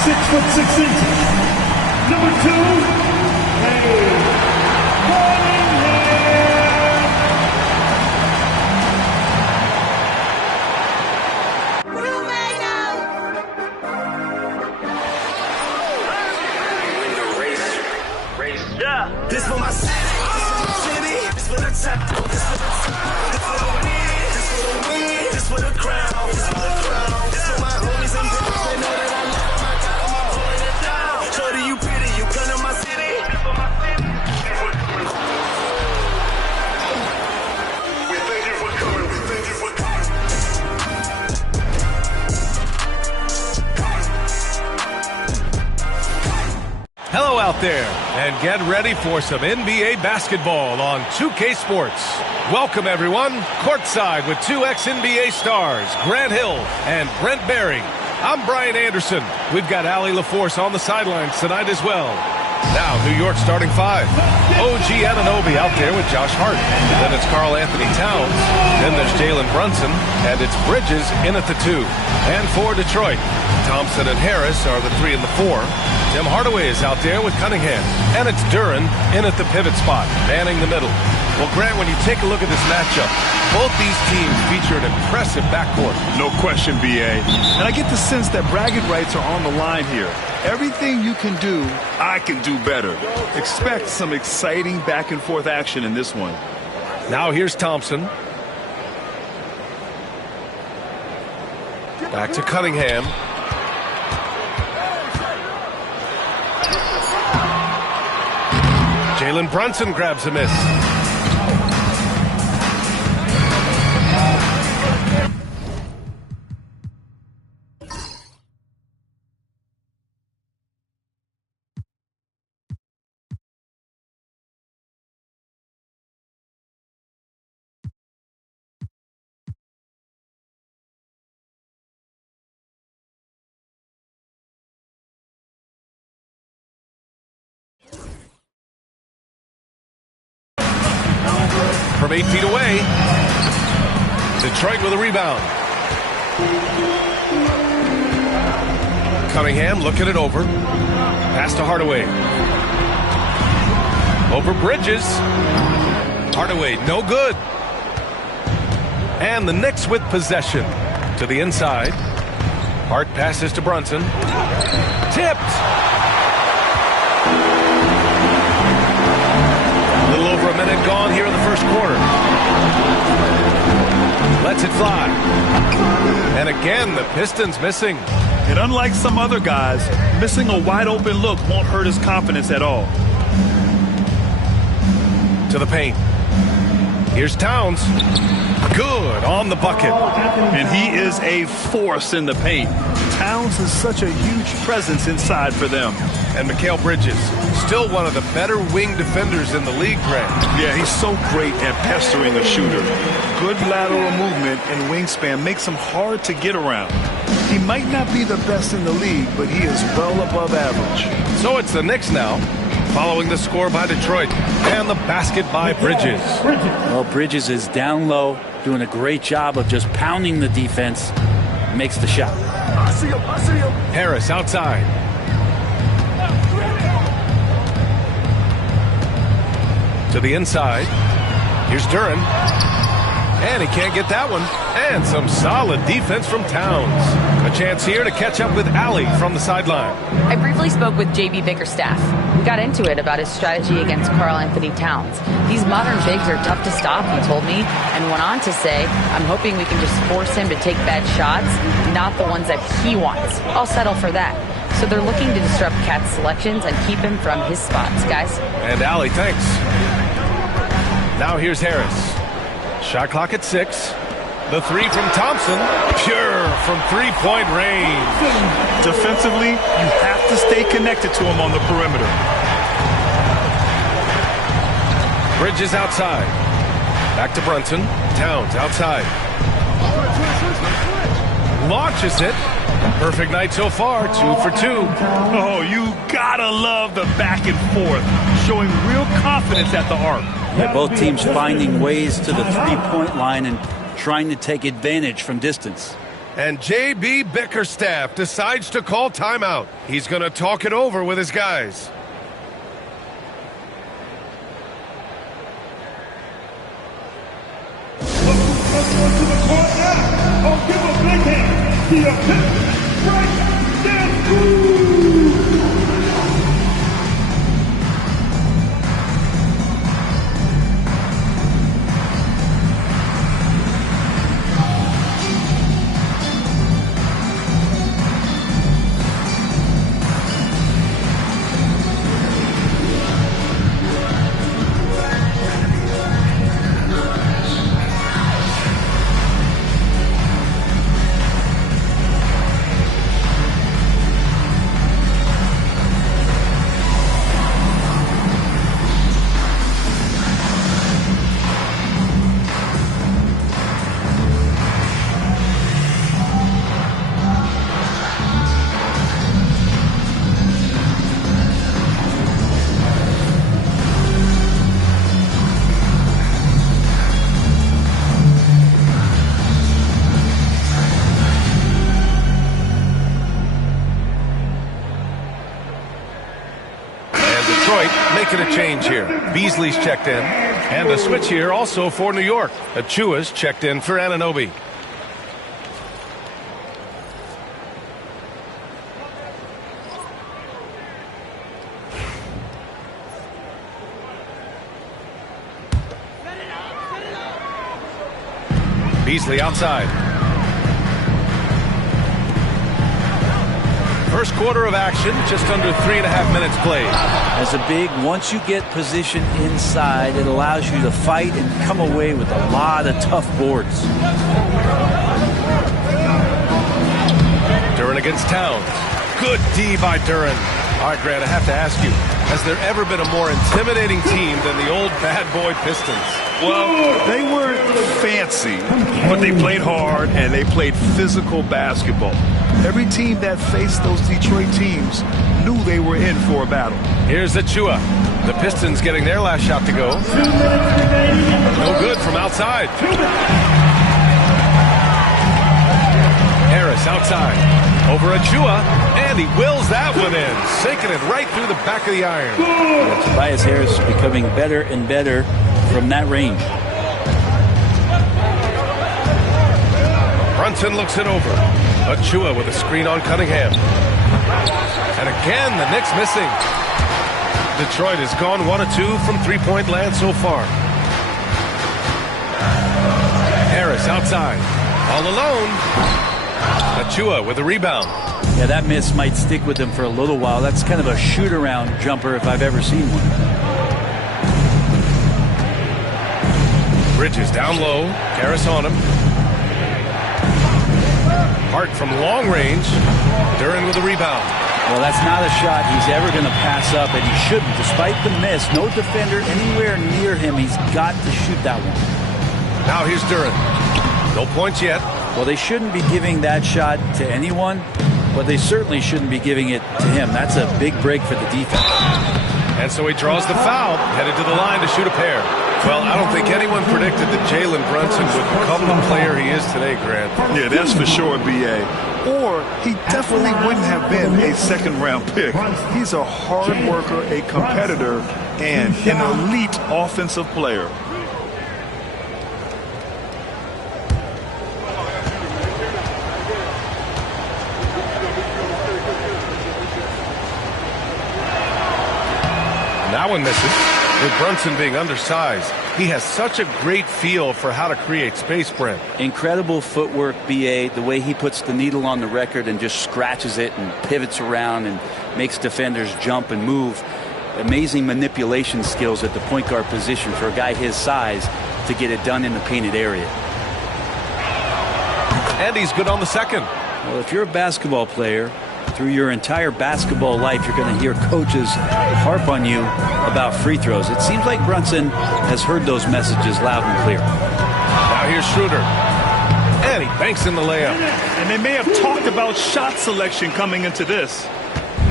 6'6". Number 2, This for my city, this for the top, this for the top, this for the win, this for the win, this for the crown, this for the crown, this for my homies and brothers, they know that I love them, I got them all holding it down. Shorty, you pretty, you come to my city, this for my city. We thank you for coming, we thank you for coming. Hello out there, and get ready for some NBA basketball on 2K Sports. Welcome, everyone, courtside with two ex-NBA stars, Grant Hill and Brent Berry. I'm Brian Anderson. We've got Allie LaForce on the sidelines tonight as well. Now, New York starting five. OG Anunoby out there with Josh Hart. Then it's Karl Anthony Towns. Then there's Jalen Brunson. And it's Bridges in at the 2. And for Detroit, Thompson and Harris are the 3 and the 4. Tim Hardaway is out there with Cunningham. And it's Duren in at the pivot spot, manning the middle. Well, Grant, when you take a look at this matchup, both these teams feature an impressive backcourt. No question, B.A. And I get the sense that bragging rights are on the line here. Everything you can do, I can do better. Expect some exciting back-and-forth action in this one. Now here's Thompson. Back to Cunningham. Jalen Brunson grabs a miss. From 8 feet away, Detroit with a rebound. Cunningham looking it over. Pass to Hardaway. Over Bridges. Hardaway, no good. And the Knicks with possession. To the inside. Hart passes to Brunson. Tipped. A little over a minute gone here in the first quarter. Lets it fly. And again, the Pistons missing. And unlike some other guys, missing a wide-open look won't hurt his confidence at all. To the paint. Here's Towns. Good on the bucket. And he is a force in the paint. Towns is such a huge presence inside for them. And Mikal Bridges, still one of the better wing defenders in the league, Grant. Yeah, he's so great at pestering a shooter. Good lateral movement and wingspan makes him hard to get around. He might not be the best in the league, but he is well above average. So it's the Knicks now, following the score by Detroit and the basket by Bridges. Well, Bridges is down low, doing a great job of just pounding the defense. Makes the shot. I see him. Harris outside. To the inside. Here's Duren. And he can't get that one. And some solid defense from Towns. A chance here to catch up with Allie from the sideline. I briefly spoke with J.B. Bickerstaff. We got into it about his strategy against Karl Anthony Towns. These modern bigs are tough to stop, he told me, and went on to say, I'm hoping we can just force him to take bad shots, not the ones that he wants. I'll settle for that. So they're looking to disrupt Cat's selections and keep him from his spots, guys. And Allie, thanks. Now here's Harris. Shot clock at 6. The 3 from Thompson, pure from three-point range. Defensively, you have to stay connected to him on the perimeter. Bridges outside. Back to Brunson. Towns outside. Launches it. Perfect night so far, 2 for 2. Oh, you gotta love the back and forth, showing real confidence at the arc. Yeah, both teams finding ways to the three-point line and trying to take advantage from distance. And J.B. Bickerstaff decides to call timeout. He's going to talk it over with his guys. Welcome to the court now. Oh, give a big hand. The Pistons break their groove. Making a change here. Beasley's checked in. And a switch here also for New York. Achua's checked in for Anunoby. Beasley outside. First quarter of action, just under 3.5 minutes played. As a big, once you get position inside, it allows you to fight and come away with a lot of tough boards. Duren against Towns. Good D by Duren. All right, Grant, I have to ask you, has there ever been a more intimidating team than the old bad boy Pistons? Well, they weren't fancy, but they played hard and they played physical basketball. Every team that faced those Detroit teams knew they were in for a battle. Here's Achua. The Pistons getting their last shot to go. No good from outside. Harris outside. Over Achua, and he wills that one in, sinking it right through the back of the iron. Yeah, Tobias Harris becoming better and better from that range. Brunson looks it over. Achua with a screen on Cunningham. And again, the Knicks missing. Detroit has gone 1 of 2 from three-point land so far. Harris outside. All alone. Achua with a rebound. Yeah, that miss might stick with him for a little while. That's kind of a shoot-around jumper if I've ever seen one. Bridges down low. Harris on him. Hart from long range. Duren with a rebound. Well, that's not a shot he's ever going to pass up, and he shouldn't. Despite the miss, no defender anywhere near him. He's got to shoot that one. Now here's Duren. No points yet. Well, they shouldn't be giving that shot to anyone, but they certainly shouldn't be giving it to him. That's a big break for the defense. And so he draws the foul, headed to the line to shoot a pair. Well, I don't think anyone predicted that Jalen Brunson would become the player he is today, Grant. Yeah, that's for sure, B.A. Or he definitely wouldn't have been a second-round pick. He's a hard worker, a competitor, and an elite offensive player. That one misses. With Brunson being undersized, he has such a great feel for how to create space, Brent. Incredible footwork, B.A., the way he puts the needle on the record and just scratches it and pivots around and makes defenders jump and move. Amazing manipulation skills at the point guard position for a guy his size to get it done in the painted area. And he's good on the second. Well, if you're a basketball player, through your entire basketball life, you're going to hear coaches harp on you about free throws. It seems like Brunson has heard those messages loud and clear. Now here's Schroeder. And he banks in the layup. And they may have talked about shot selection coming into this.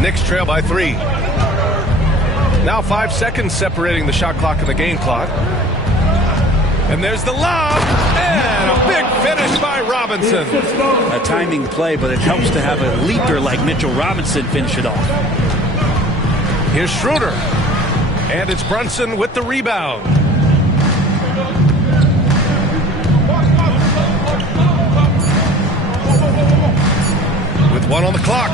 Knicks trail by 3. Now 5 seconds separating the shot clock and the game clock. And there's the lob. And a big finish by Robinson. Robinson. A timing play, but it helps to have a leaper like Mitchell Robinson finish it off. Here's Schroeder. And it's Brunson with the rebound. With 1 on the clock.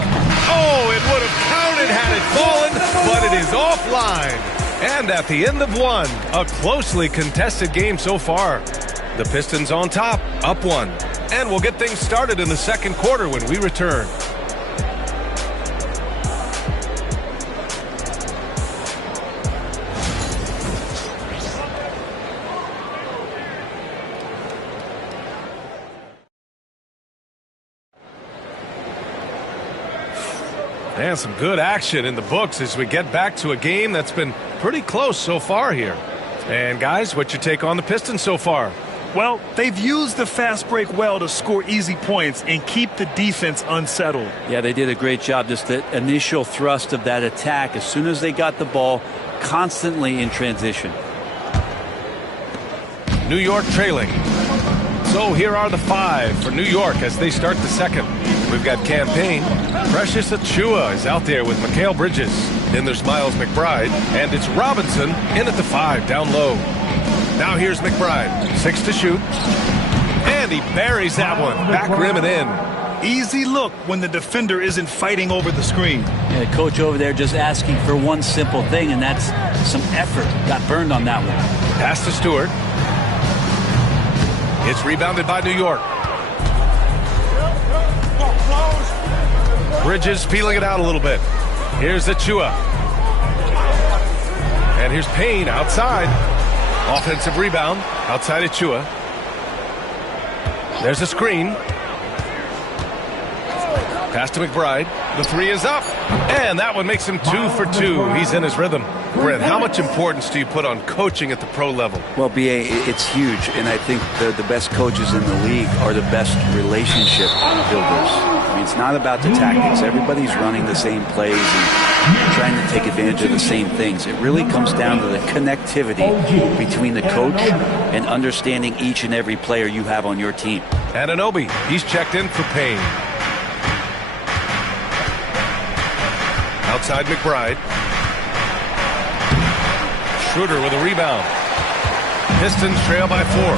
Oh, it would have counted had it fallen, but it is offline. And at the end of 1, a closely contested game so far. The Pistons on top, up 1. And we'll get things started in the second quarter when we return. And some good action in the books as we get back to a game that's been pretty close so far here. And guys, what's your take on the Pistons so far? Well, they've used the fast break well to score easy points and keep the defense unsettled. Yeah, they did a great job. Just the initial thrust of that attack, as soon as they got the ball, constantly in transition. New York trailing. So here are the 5 for New York as they start the second. We've got Campaign. Precious Achiuwa is out there with Mikal Bridges. Then there's Miles McBride. And it's Robinson in at the 5 down low. Now here's McBride. 6 to shoot. And he buries that one. Back rim and in. Easy look when the defender isn't fighting over the screen. Yeah, the coach over there just asking for one simple thing, and that's some effort. Got burned on that one. Pass to Stewart. It's rebounded by New York. Bridges peeling it out a little bit. Here's Achiuwa. And here's Payne outside. Offensive rebound outside Achiuwa. There's a screen. Pass to McBride. The 3 is up. And that one makes him 2 for 2. He's in his rhythm. Brent, how much importance do you put on coaching at the pro level? Well, B.A., it's huge, and I think the best coaches in the league are the best relationship builders. I mean, it's not about the tactics. Everybody's running the same plays and trying to take advantage of the same things. It really comes down to the connectivity between the coach and understanding each and every player you have on your team. Anunoby, he's checked in for Payne. Outside McBride. Schroeder with a rebound. Pistons trail by 4.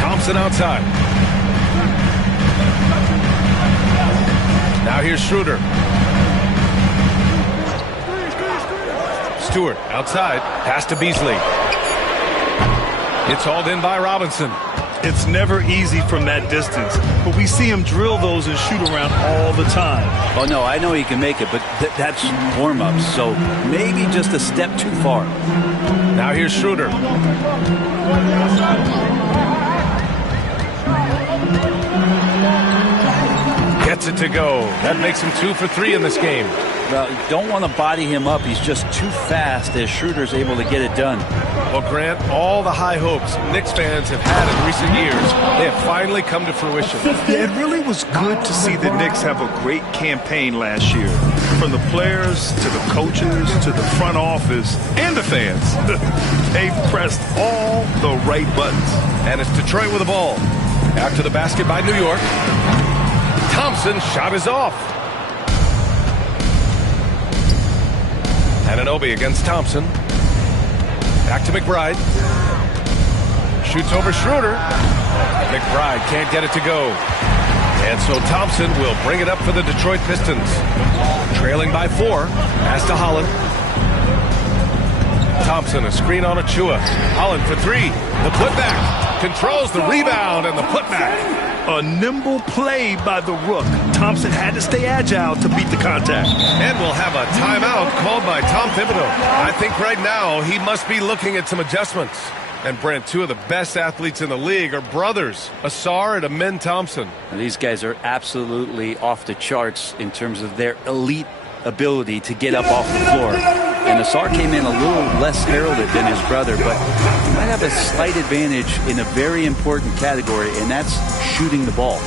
Thompson outside. Now here's Schroeder. Stewart outside. Pass to Beasley. It's hauled in by Robinson. It's never easy from that distance, but we see him drill those and shoot around all the time. Oh, no, I know he can make it, but that's warm-ups, so maybe just a step too far. Now here's Schroeder. Gets it to go. That makes him 2 for 3 in this game. Well, you don't want to body him up. He's just too fast as Schroeder's able to get it done. Well, Grant, all the high hopes Knicks fans have had in recent years, they have finally come to fruition. Yeah, it really was good to see the Knicks have a great campaign last year. From the players to the coaches to the front office and the fans. They've pressed all the right buttons. And it's Detroit with the ball. After the basket by New York. Thompson's shot is off. Anunoby against Thompson. Back to McBride. Shoots over Schroeder. McBride can't get it to go. And so Thompson will bring it up for the Detroit Pistons. Trailing by 4. Pass to Holland. Thompson, a screen on Achiuwa. Holland for 3. The putback. Controls the rebound and the putback. A nimble play by the Rook. Thompson had to stay agile to beat the contact. And we'll have a timeout called by Tom Thibodeau. I think right now he must be looking at some adjustments. And Brent, 2 of the best athletes in the league are brothers, Asar and Amen Thompson. And these guys are absolutely off the charts in terms of their elite ability to get up off the floor. And Asar came in a little less heralded than his brother, but he might have a slight advantage in a very important category, and that's shooting the ball.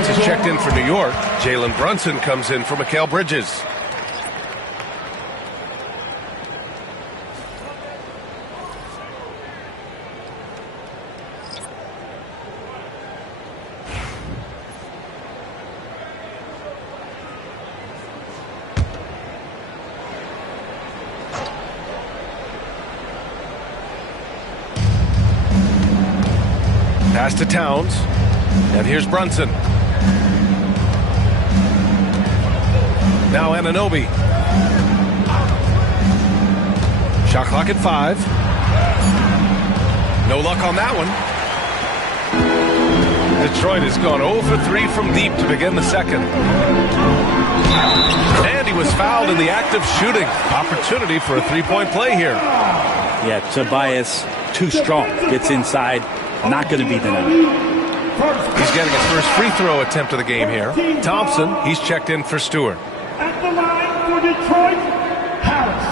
Towns is checked in for New York. Jalen Brunson comes in for Mikal Bridges. Pass to Towns. And here's Brunson. Now Anunoby. Shot clock at 5. No luck on that one. Detroit has gone 0 for 3 from deep to begin the second. And he was fouled in the act of shooting. Opportunity for a three-point play here. Yeah, Tobias, too strong. Gets inside. Not going to be denied. He's getting his first free throw attempt of the game here. Thompson, he's checked in for Stewart. At the line for Detroit, Harris.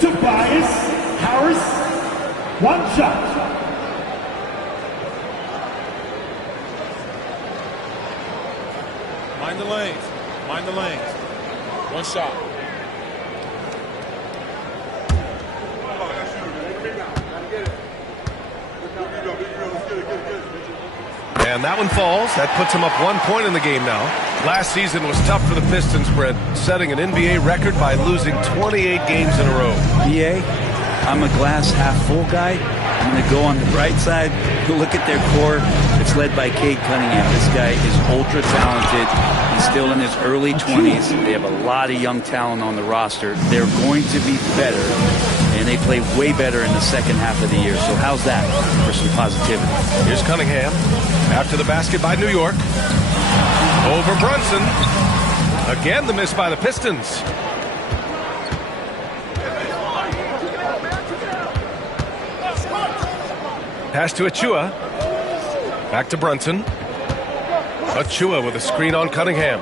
Tobias Harris, one shot. Mind the lanes. Mind the lanes. One shot. And that one falls. That puts him up 1 point in the game now. Last season was tough for the Pistons, Brent, setting an NBA record by losing 28 games in a row. BA, I'm a glass half full guy. I'm going to go on the bright side. Look at their core. It's led by Cade Cunningham. This guy is ultra talented. He's still in his early 20s. They have a lot of young talent on the roster. They're going to be better, and they play way better in the second half of the year. So how's that for some positivity? Here's Cunningham. After the basket by New York. Over Brunson. Again, the miss by the Pistons. Pass to Achua. Back to Brunson. Achua with a screen on Cunningham.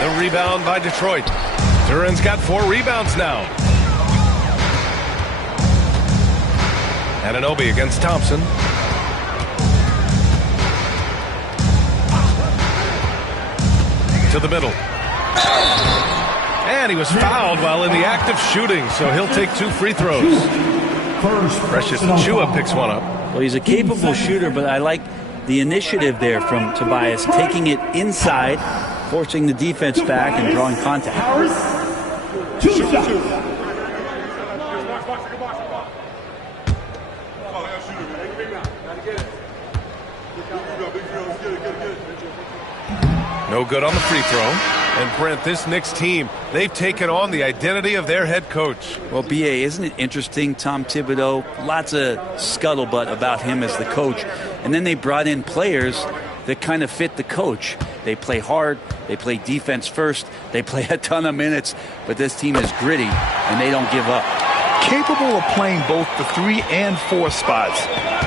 The rebound by Detroit. Duran's got 4 rebounds now. Anunoby against Thompson. To the middle. And he was fouled while in the act of shooting, so he'll take 2 free throws. Precious Achua picks one up. Well, he's a capable shooter, but I like the initiative there from Tobias, taking it inside, forcing the defense back and drawing contact. Two shots. No good on the free throw. And Brent, this Knicks team, they've taken on the identity of their head coach. Well, BA, isn't it interesting? Tom Thibodeau, lots of scuttlebutt about him as the coach. And then they brought in players that kind of fit the coach. They play hard. They play defense first. They play a ton of minutes. But this team is gritty, and they don't give up. Capable of playing both the 3 and 4 spots.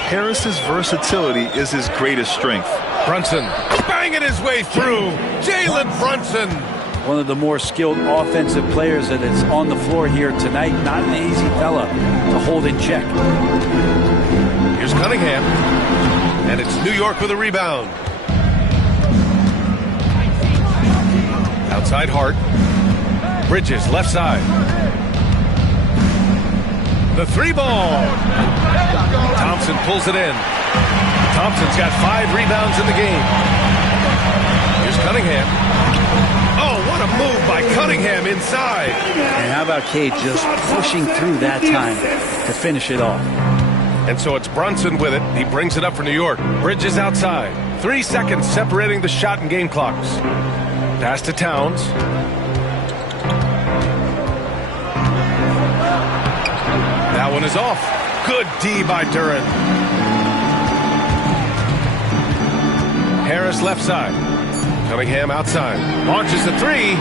Harris's versatility is his greatest strength. Brunson banging his way through. Jalen Brunson. One of the more skilled offensive players that is on the floor here tonight. Not an easy fella to hold in check. Here's Cunningham. And it's New York with a rebound. Outside Hart. Bridges, left side. The 3 ball. Thompson pulls it in. Thompson's got 5 rebounds in the game. Here's Cunningham. Oh, what a move by Cunningham inside. And how about Cade just pushing through that time to finish it off. And so it's Brunson with it. He brings it up for New York. Bridges outside. 3 seconds separating the shot and game clocks. Pass to Towns. That one is off. Good D by Duran. Harris left side. Cunningham outside. Launches a 3.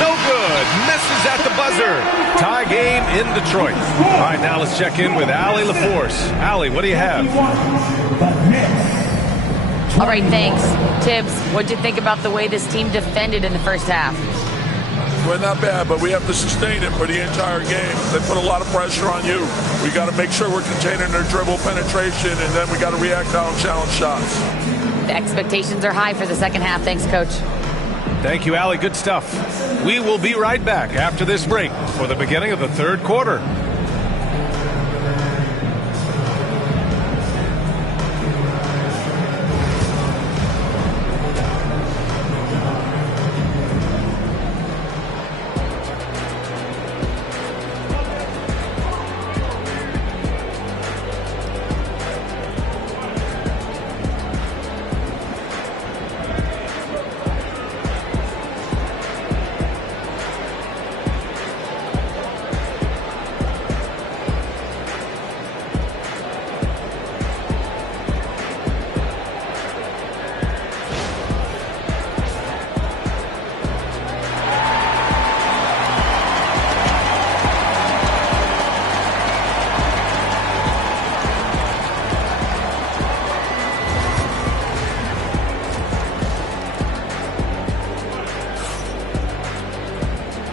No good. Misses at the buzzer. Tie game in Detroit. All right, now let's check in with Allie LaForce. Allie, what do you have? All right, thanks. Tibbs, what'd you think about the way this team defended in the first half? We're not bad, but we have to sustain it for the entire game. They put a lot of pressure on you. We got to make sure we're containing their dribble penetration, and then we got to react on challenge shots. The expectations are high for the second half. Thanks, Coach. Thank you, Allie. Good stuff. We will be right back after this break for the beginning of the third quarter.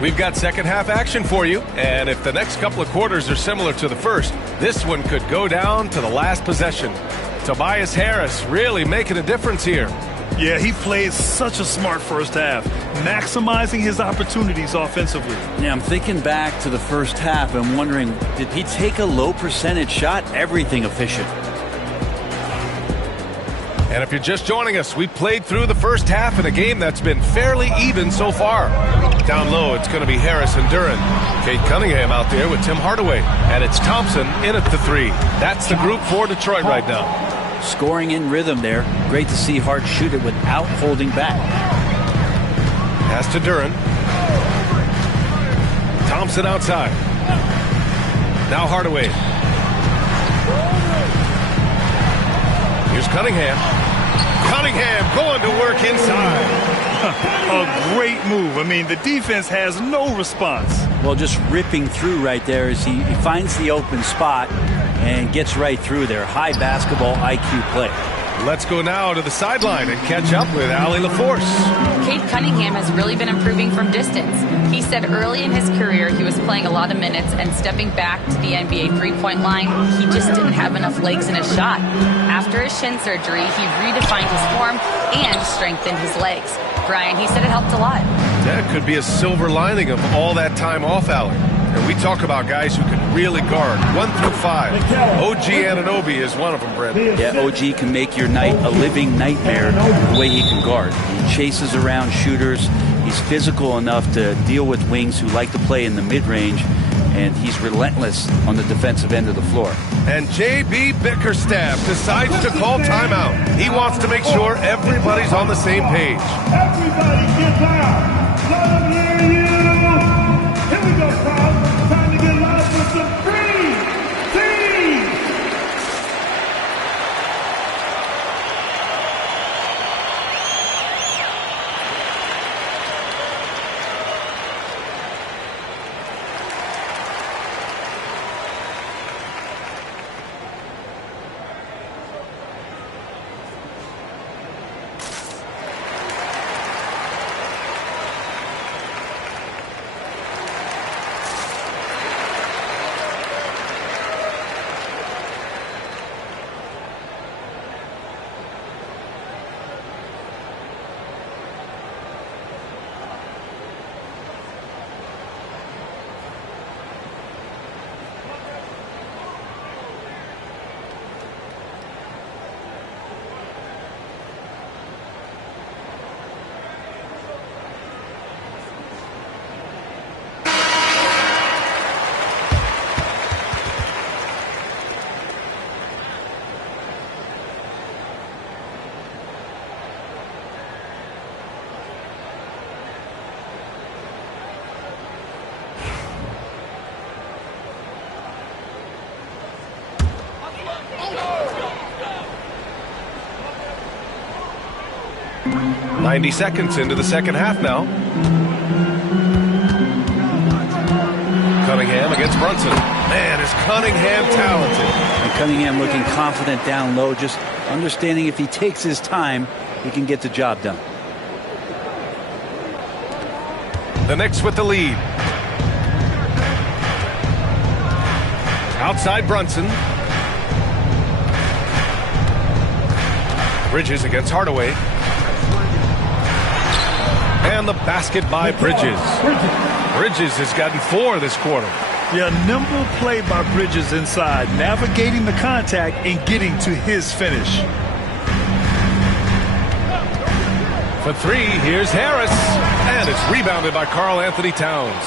We've got second half action for you, and if the next couple of quarters are similar to the first, this one could go down to the last possession. Tobias Harris really making a difference here. Yeah, he played such a smart first half, maximizing his opportunities offensively. Yeah, I'm thinking back to the first half and wondering, did he take a low percentage shot? Everything efficient. And if you're just joining us, we played through the first half in a game that's been fairly even so far. Down low, it's going to be Harris and Duran. Kate Cunningham out there with Tim Hardaway. And it's Thompson in at the three. That's the group for Detroit right now. Scoring in rhythm there. Great to see Hart shoot it without holding back. Pass to Duran. Thompson outside. Now Hardaway. Here's Cunningham. Cunningham going to work inside. A great move. I mean, the defense has no response. Well, just ripping through right there as he finds the open spot and gets right through there. High basketball IQ play. Let's go now to the sideline and catch up with Allie LaForce. Cade Cunningham has really been improving from distance. He said early in his career he was playing a lot of minutes and stepping back to the NBA three-point line, he just didn't have enough legs in his shot. After his shin surgery, he redefined his form and strengthened his legs. Brian, he said it helped a lot. That could be a silver lining of all that time off, Allie. And we talk about guys who can really guard 1 through 5. OG Anunoby is one of them, Brent. Yeah, OG can make your night a living nightmare the way he can guard. He chases around shooters. He's physical enough to deal with wings who like to play in the mid-range, and he's relentless on the defensive end of the floor. And J.B. Bickerstaff decides to call timeout. He wants to make sure everybody's on the same page. Everybody get down. Let them hear you. Here we go, crowd. Time to get live with some green team. Ninety seconds into the second half now. Cunningham against Brunson. Man, is Cunningham talented. And Cunningham looking confident down low, just understanding if he takes his time, he can get the job done. The Knicks with the lead. Outside Brunson. Bridges against Hardaway. And the basket by Bridges. Bridges has gotten 4 this quarter. Yeah, nimble play by Bridges inside, navigating the contact and getting to his finish. For 3, here's Harris. And it's rebounded by Karl Anthony Towns.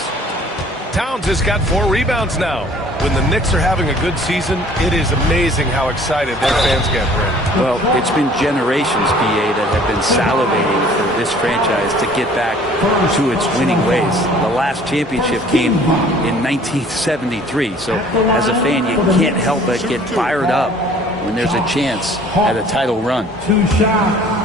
Towns has got 4 rebounds now. When the Knicks are having a good season, it is amazing how excited their fans get, Brent. Well, it's been generations, PA, that have been salivating for this franchise to get back to its winning ways. The last championship came in 1973. So as a fan, you can't help but get fired up when there's a chance at a title run. 2 shots.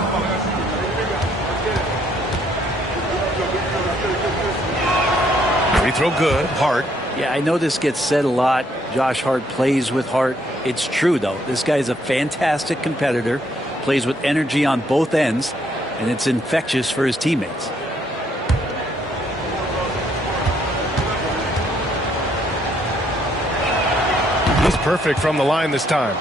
Free throw good. Hart. Yeah, I know this gets said a lot. Josh Hart plays with heart. It's true, though. This guy's a fantastic competitor, plays with energy on both ends, and it's infectious for his teammates. He's perfect from the line this time.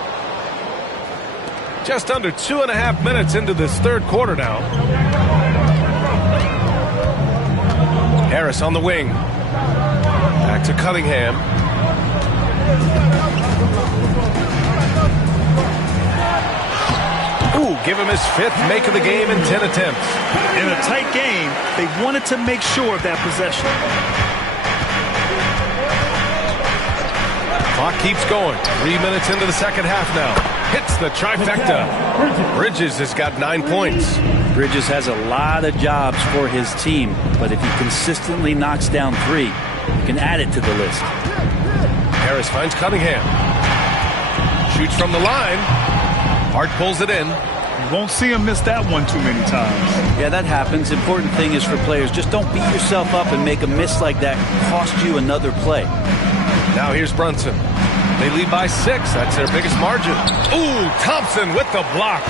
Just under 2.5 minutes into this third quarter now. Harris on the wing. Back to Cunningham. Ooh, give him his 5th make of the game in 10 attempts. In a tight game, they wanted to make sure of that possession. Clock keeps going. 3 minutes into the second half now. Hits the trifecta. Bridges has got 9 points. Bridges has a lot of jobs for his team, but if he consistently knocks down 3, you can add it to the list. Harris finds Cunningham. Shoots from the line. Hart pulls it in. You won't see him miss that one too many times. Yeah, that happens. Important thing is for players, just don't beat yourself up and make a miss like that cost you another play. Now here's Brunson. They lead by 6. That's their biggest margin. Ooh, Thompson with the block.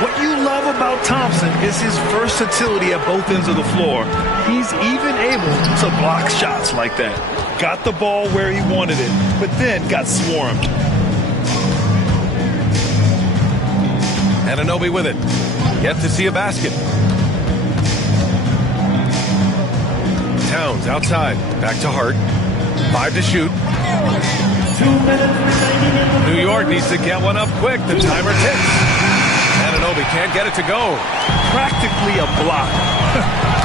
What you love about Thompson is his versatility at both ends of the floor. He's even able to block shots like that. Got the ball where he wanted it, but then got swarmed. Anunoby with it. Yet to see a basket. Towns outside. Back to Hart. 5 to shoot. 2 minutes remaining in the New York needs to get one up quick. The timer ticks. Anunoby can't get it to go. Practically a block.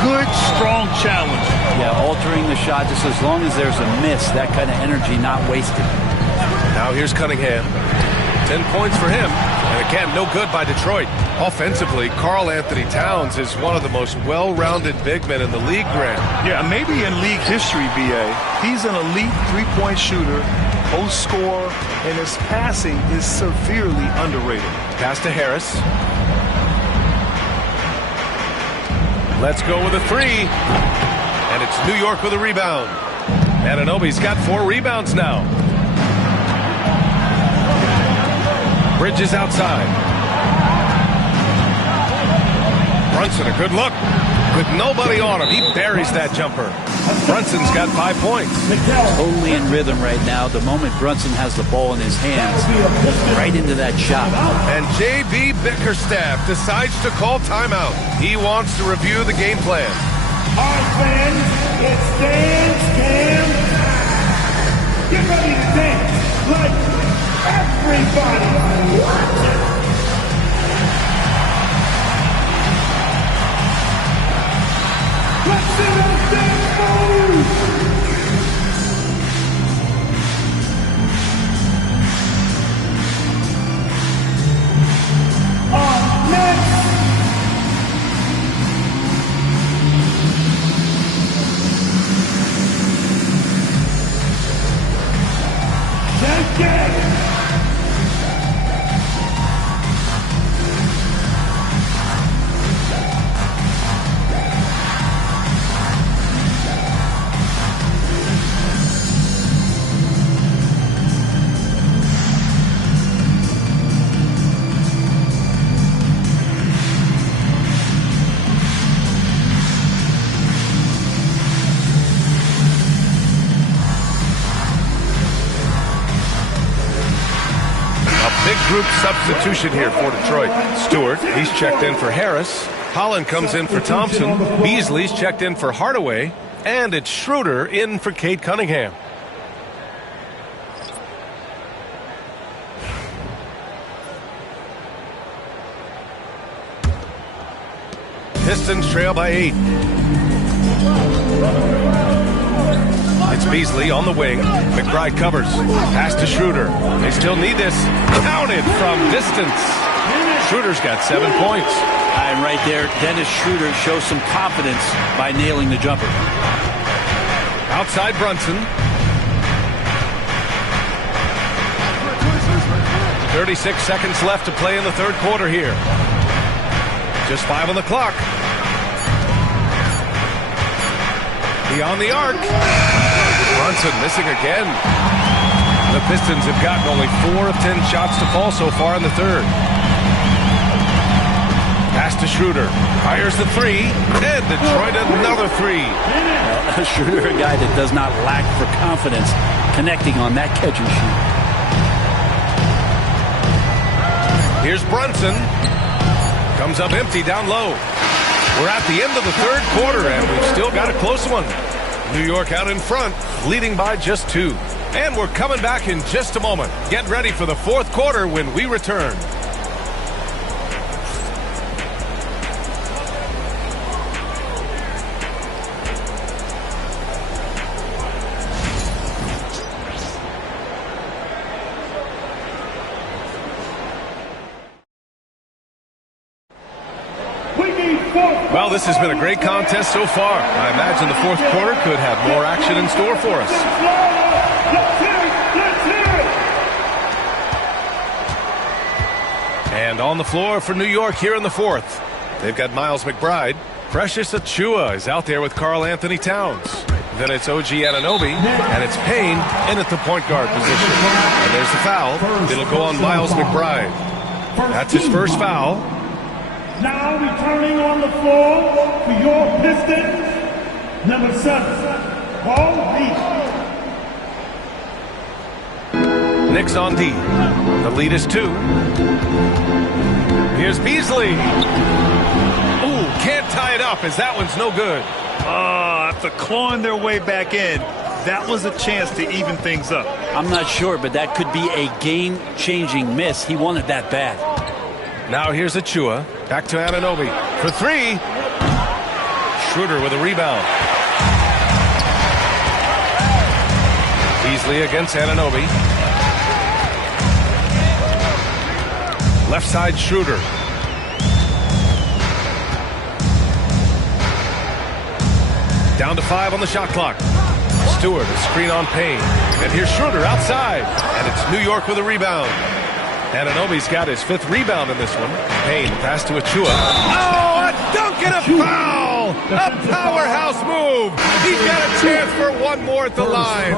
Good, strong challenge. Yeah, altering the shot just as long as there's a miss. That kind of energy not wasted. Now here's Cunningham. 10 points for him. And again, no good by Detroit. Offensively, Karl Anthony Towns is one of the most well-rounded big men in the league, Grant. Yeah, maybe in league history, BA. He's an elite three-point shooter, post scorer, and his passing is severely underrated. Pass to Harris. Let's go with a 3. And it's New York with a rebound. Anunoby's got 4 rebounds now. Bridges outside. Brunson, a good look. With nobody on him, he buries that jumper. Brunson's got 5 points. Totally in rhythm right now. The moment Brunson has the ball in his hands, right into that shot. And J.B. Bickerstaff decides to call timeout. He wants to review the game plan. All right, fans, it's dance cam. Get ready to dance like everybody. Let's see those dance moves. Next. Big group substitution here for Detroit. Stewart, he's checked in for Harris. Holland comes in for Thompson. Beasley's checked in for Hardaway. And it's Schroeder in for Cade Cunningham. Pistons trail by 8. It's Beasley on the wing. McBride covers. Pass to Schroeder. They still need this. Counted from distance. Schroeder's got 7 points. And right there, Dennis Schroeder shows some confidence by nailing the jumper. Outside Brunson. 36 seconds left to play in the third quarter here. Just 5 on the clock. Beyond the arc. Brunson missing again. The Pistons have gotten only 4 of 10 shots to fall so far in the third. Pass to Schroeder. Fires the 3. And Detroit another 3. Schroeder, a guy that does not lack for confidence, connecting on that catch and shoot. Here's Brunson. Comes up empty down low. We're at the end of the third quarter, and we've still got a close one. New York out in front, leading by just 2. And we're coming back in just a moment. Get ready for the fourth quarter when we return. Well, this has been a great contest so far. I imagine the fourth quarter could have more action in store for us. And on the floor for New York here in the fourth. They've got Miles McBride. Precious Achiuwa is out there with Karl Anthony Towns. Then it's OG Anunoby, and it's Payne in at the point guard position. And there's the foul. It'll go on Miles McBride. That's his first foul. Now returning on the floor for your Pistons, number 7, Paul Reed. Knicks on D. The lead is 2. Here's Beasley. Ooh, can't tie it up as that one's no good. After clawing their way back in, that was a chance to even things up. I'm not sure, but that could be a game-changing miss. He wanted that bad. Now here's Achiuwa. Back to Anunoby for 3. Schroeder with a rebound. Beasley against Anunoby. Left side Schroeder. Down to 5 on the shot clock. Stewart, a screen on Payne. And here's Schroeder outside. And it's New York with a rebound. Anunoby's got his 5th rebound in this one. Payne, pass to Achiuwa. Oh, a dunk and a foul! A powerhouse move! He's got a chance for one more at the line.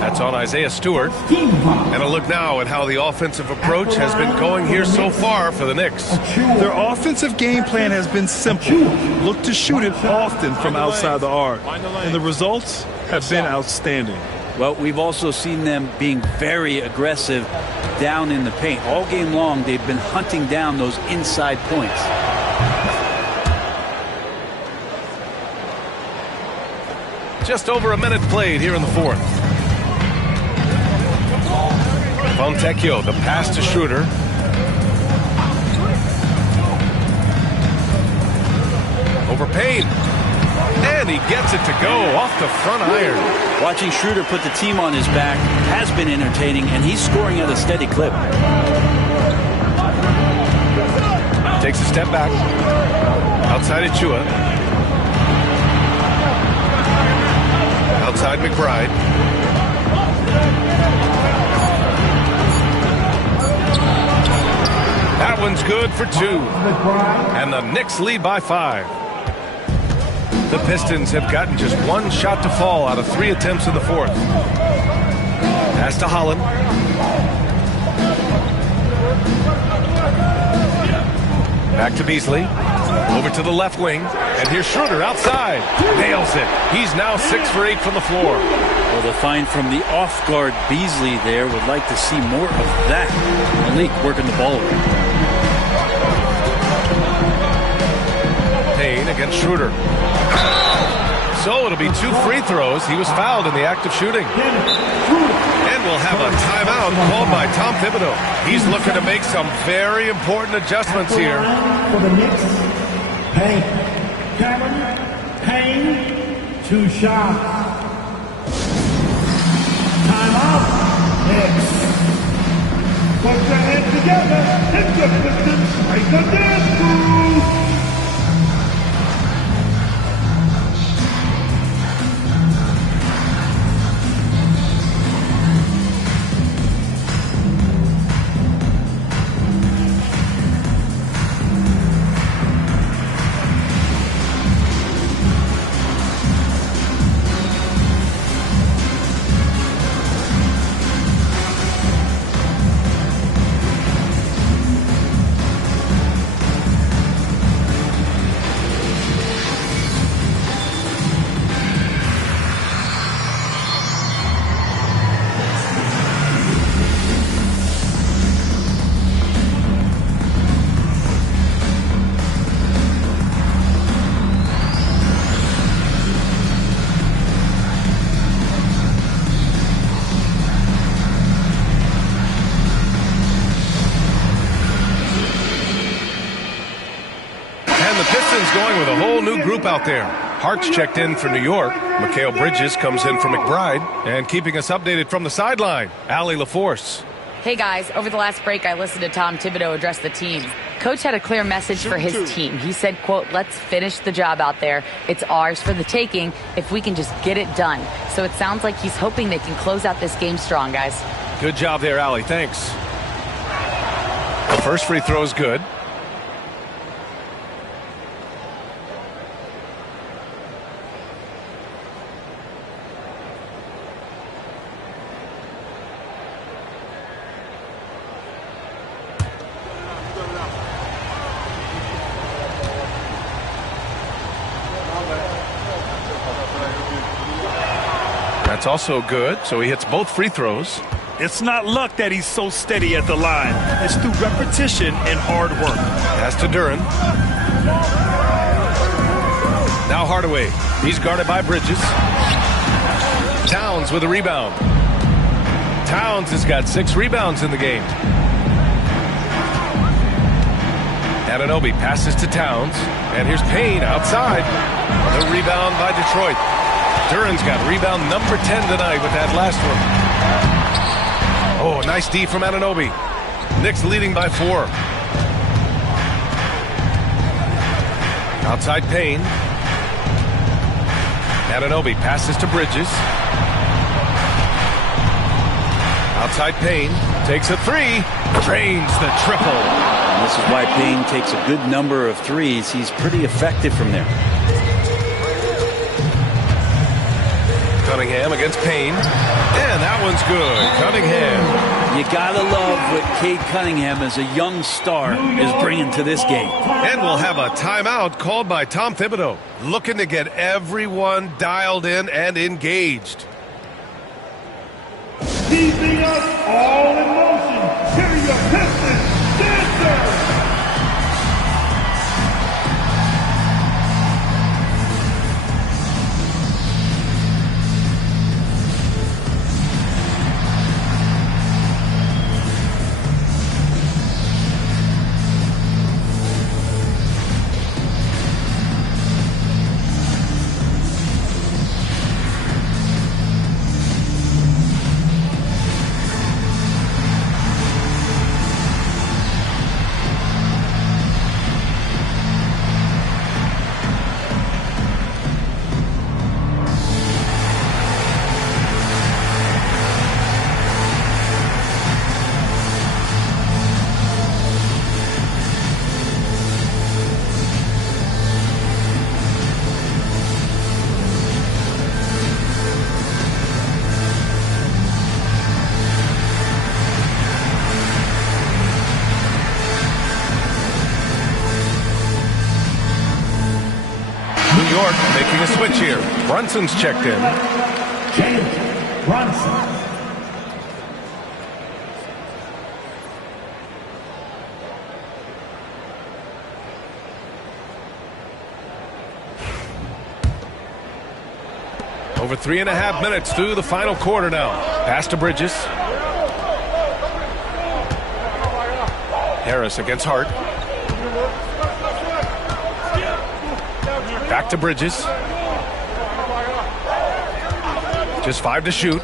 That's on Isaiah Stewart. And a look now at how the offensive approach has been going here so far for the Knicks. Their offensive game plan has been simple. Look to shoot it often from outside the arc. And the results have been outstanding. Well, we've also seen them being very aggressive down in the paint. All game long, they've been hunting down those inside points. Just over a minute played here in the fourth. Fontecchio, the pass to Schroeder. Over Payne. And he gets it to go off the front iron. Watching Schroeder put the team on his back has been entertaining, and he's scoring at a steady clip. Takes a step back. Outside Achiuwa. Outside McBride. That one's good for 2. And the Knicks lead by 5. The Pistons have gotten just 1 shot to fall out of 3 attempts in the fourth. Pass to Holland. Back to Beasley. Over to the left wing. And here's Schroeder outside. Nails it. He's now 6 for 8 from the floor. Well, the find from the off-guard Beasley there. Would like to see more of that. Malik working the ball around. Payne against Schroeder. So it'll be 2 free throws. He was fouled in the act of shooting. And we'll have a timeout called by Tom Thibodeau. He's looking to make some very important adjustments here. For the Knicks, Payne. Cameron Payne, 2 shots. Timeout. Knicks. Put your hands together. Hit the Pistons. Break the dance groove. Going with a whole new group out there. Hart's checked in for New York. Mikal Bridges comes in for McBride. And keeping us updated from the sideline, Allie LaForce. Hey guys, over the last break I listened to Tom Thibodeau address the team. Coach had a clear message for his team. He said, quote, let's finish the job out there. It's ours for the taking if we can just get it done. So it sounds like he's hoping they can close out this game strong, guys. Good job there, Allie. Thanks. The first free throw is good. That's also good, so he hits both free throws. It's not luck that he's so steady at the line. It's through repetition and hard work. Pass to Duren. Now Hardaway. He's guarded by Bridges. Towns with a rebound. Towns has got 6 rebounds in the game. Anunoby passes to Towns. And here's Payne outside. The rebound by Detroit. Duren's got rebound number 10 tonight with that last one. Oh, nice D from Anunoby. Knicks leading by 4. Outside Payne. Anunoby passes to Bridges. Outside Payne. Takes a 3. Drains the triple. And this is why Payne takes a good number of threes. He's pretty effective from there. Cunningham against Payne. And that one's good. Cunningham. You gotta love what Cade Cunningham as a young star is bringing to this game. And we'll have a timeout called by Tom Thibodeau, looking to get everyone dialed in and engaged. Keeping us all in motion. Here are your Pistons dancers. Making a switch here. Brunson's checked in. Brunson. Over 3.5 minutes through the final quarter now. Pass to Bridges. Harris against Hart. Back to Bridges. Just 5 to shoot.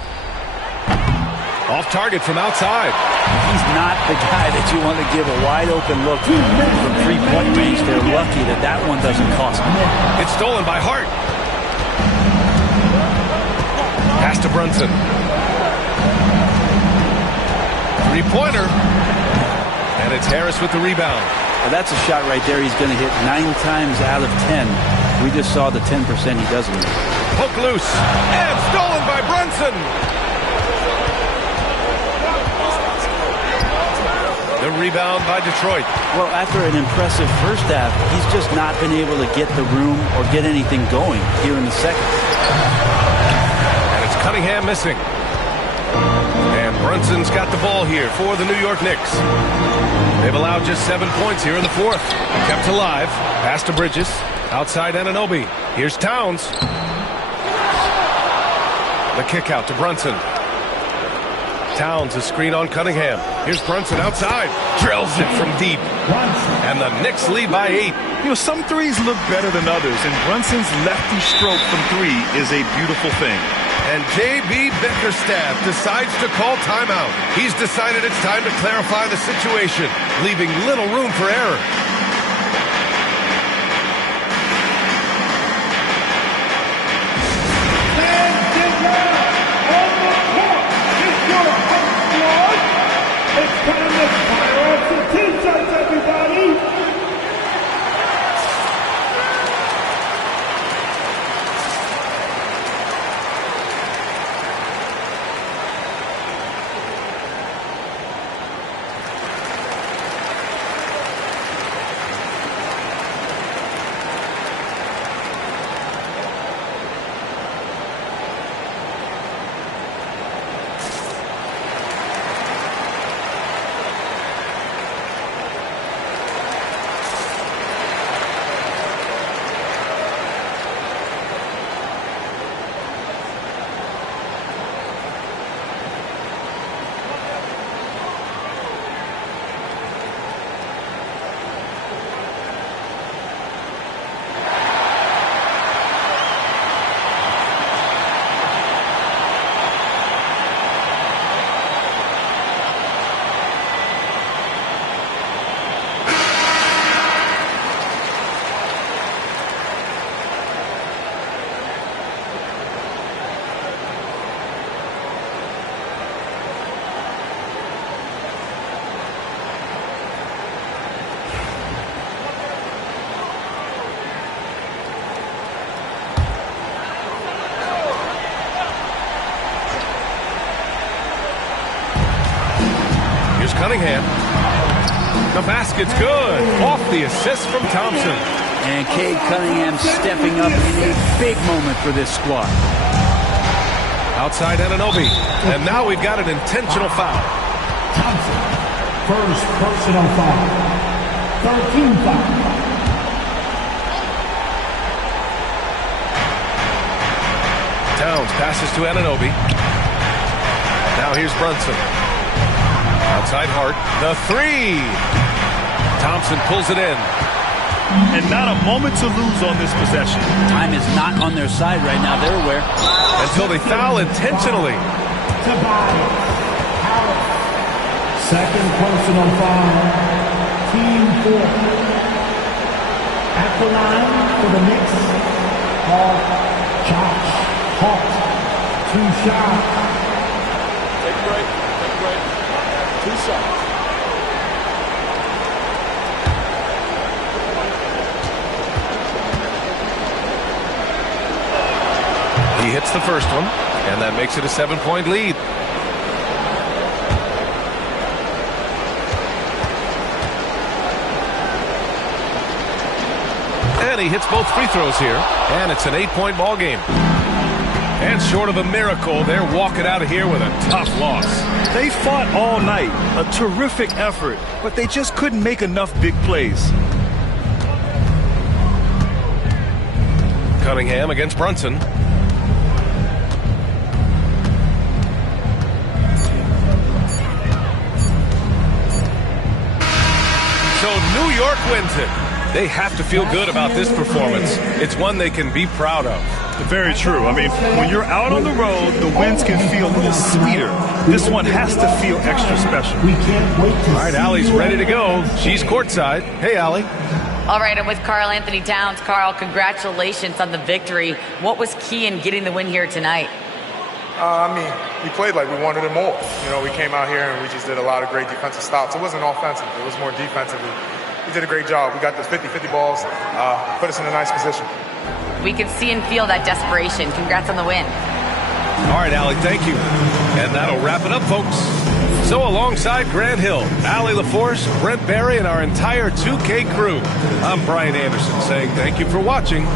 Off target from outside. He's not the guy that you want to give a wide open look from 3-point range. They're lucky that that one doesn't cost them. It's stolen by Hart. Pass to Brunson. Three-pointer. And it's Harris with the rebound. Well, that's a shot right there he's going to hit 9 times out of 10. We just saw the 10% he doesn't hit. Hook loose. And stolen by Brunson. The rebound by Detroit. Well, after an impressive first half, he's just not been able to get the room or get anything going here in the second. Cunningham missing. And Brunson's got the ball here for the New York Knicks. They've allowed just 7 points here in the fourth. Kept alive. Pass to Bridges. Outside Anunoby. Here's Towns. The kick out to Brunson. Towns, a screen on Cunningham. Here's Brunson outside. Drills it from deep. And the Knicks lead by 8. You know, some threes look better than others, and Brunson's lefty stroke from 3 is a beautiful thing. And J.B. Bickerstaff decides to call timeout. He's decided it's time to clarify the situation, leaving little room for error. It's time to fire up the t-shirts, everybody! Cunningham. The basket's good. Off the assist from Thompson. And Cade Cunningham stepping up in a big moment for this squad. Outside Anunoby. And now we've got an intentional foul. Thompson, first personal foul. 13 foul. Towns passes to Anunoby. Now here's Brunson. Outside Hart. The 3. Thompson pulls it in. And not a moment to lose on this possession. Time is not on their side right now. They're aware. Until they foul intentionally. Second personal foul. Team 4. At the line for the Knicks are Josh Hart. 2 shots. Take a break. Take a break. 2 shots. He hits the first one, and that makes it a 7-point lead. And he hits both free throws here, and it's an 8-point ball game. And short of a miracle, they're walking out of here with a tough loss. They fought all night, a terrific effort, but they just couldn't make enough big plays. Cunningham against Brunson. So New York wins it. They have to feel good about this performance. It's one they can be proud of. Very true. I mean, when you're out on the road, the wins can feel a little sweeter. This one has to feel extra special. All right, Allie's ready to go. She's courtside. Hey, Allie. All right, I'm with Karl Anthony Towns. Karl, congratulations on the victory. What was key in getting the win here tonight? We played like we wanted it more. We came out here and we just did a lot of great defensive stops. It wasn't offensive. It was more defensively. We did a great job. We got the 50-50 balls, put us in a nice position. We can see and feel that desperation. Congrats on the win. All right, Allie, thank you. And that'll wrap it up, folks. So alongside Grant Hill, Allie LaForce, Brent Barry, and our entire 2K crew, I'm Brian Anderson saying thank you for watching.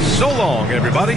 So long, everybody.